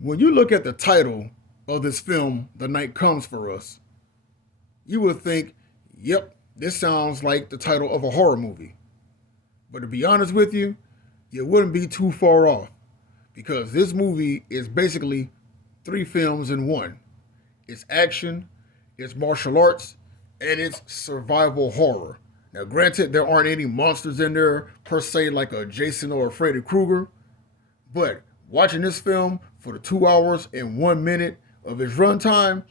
When you look at the title of this film, The Night Comes for Us, you would think, yep, this sounds like the title of a horror movie. But to be honest with you, you wouldn't be too far off because this movie is basically three films in one. It's action, it's martial arts, and it's survival horror. Now, granted, there aren't any monsters in there per se like a Jason or a Freddy Krueger, but watching this film for the 2 hours and 1 minute of its runtime,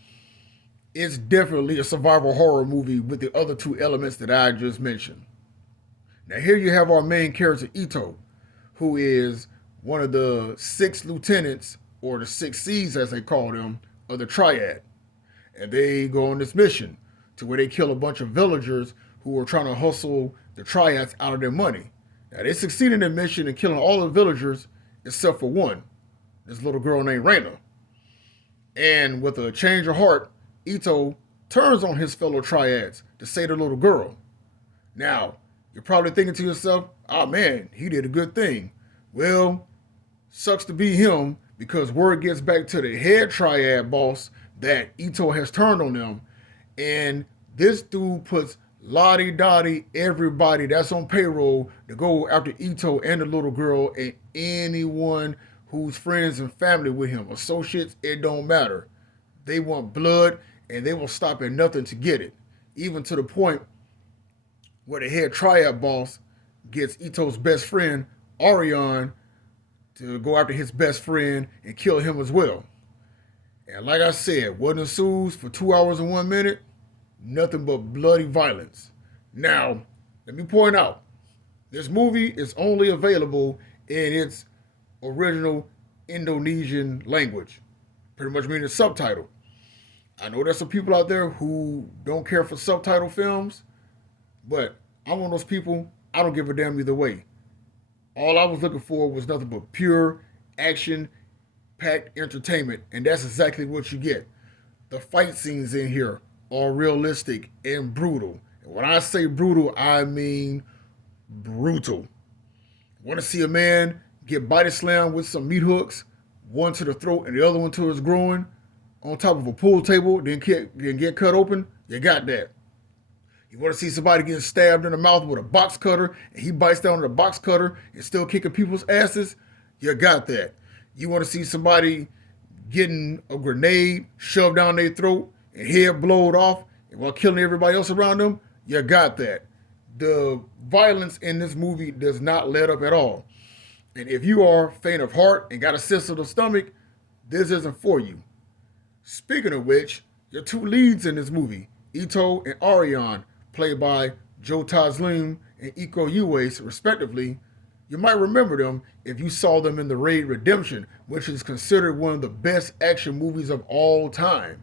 it's definitely a survival horror movie with the other two elements that I just mentioned. Now, here you have our main character, Ito, who is one of the six lieutenants, or the six C's as they call them, of the Triad. And they go on this mission to where they kill a bunch of villagers who are trying to hustle the Triads out of their money. Now, they succeed in their mission in killing all the villagers except for one, this little girl named Reina. And with a change of heart, Ito turns on his fellow Triads to save the little girl. Now, you're probably thinking to yourself, oh man, he did a good thing. Well, sucks to be him because word gets back to the head Triad boss that Ito has turned on them. And this dude puts Lottie Dottie, everybody that's on payroll to go after Ito and the little girl and anyone who's friends and family with him. Associates, it don't matter. They want blood and they will stop at nothing to get it. Even to the point where the head triad boss gets Ito's best friend, Orion, to go after his best friend and kill him as well. And like I said, what ensues for 2 hours and 1 minute? Nothing but bloody violence. Now, let me point out, this movie is only available in its original Indonesian language, pretty much meaning subtitle. I know there's some people out there who don't care for subtitle films, but I'm one of those people, I don't give a damn either way. All I was looking for was nothing but pure action packed entertainment, and that's exactly what you get. The fight scenes in here are realistic and brutal. And when I say brutal, I mean brutal. Want to see a man get body slammed with some meat hooks, one to the throat and the other one to his groin, on top of a pool table, then get cut open? You got that. You want to see somebody getting stabbed in the mouth with a box cutter and he bites down on the box cutter and still kicking people's asses? You got that. You want to see somebody getting a grenade shoved down their throat and head blowed off while killing everybody else around them? You got that. The violence in this movie does not let up at all. And if you are faint of heart and got a sensitive stomach, this isn't for you. Speaking of which, your two leads in this movie, Ito and Arion, played by Joe Taslim and Iko Uwais, respectively, you might remember them if you saw them in The Raid Redemption, which is considered one of the best action movies of all time.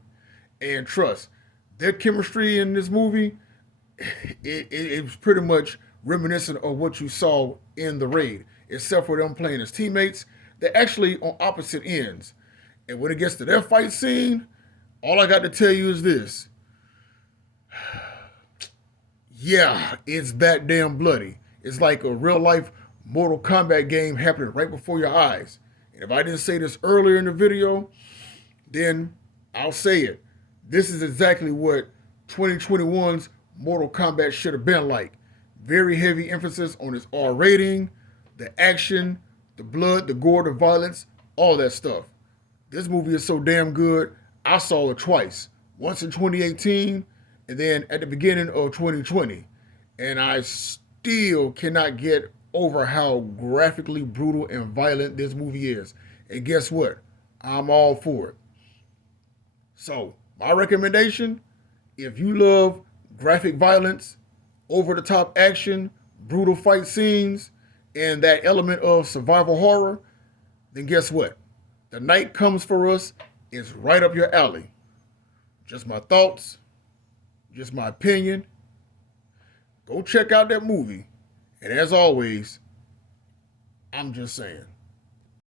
And trust, their chemistry in this movie, it's pretty much reminiscent of what you saw in The Raid, except for them playing as teammates. They're actually on opposite ends. And when it gets to their fight scene, all I got to tell you is this. Yeah, it's that damn bloody. It's like a real life Mortal Kombat game happening right before your eyes. And if I didn't say this earlier in the video, then I'll say it. This is exactly what 2021's Mortal Kombat should have been like. Very heavy emphasis on its R rating, the action, the blood, the gore, the violence, all that stuff. This movie is so damn good, I saw it twice. Once in 2018 and then at the beginning of 2020. And I still cannot get over how graphically brutal and violent this movie is. And guess what? I'm all for it. So, my recommendation, if you love graphic violence, over the top action, brutal fight scenes, and that element of survival horror, then guess what? The Night Comes for Us is right up your alley. Just my thoughts, just my opinion. Go check out that movie. And as always, I'm just saying.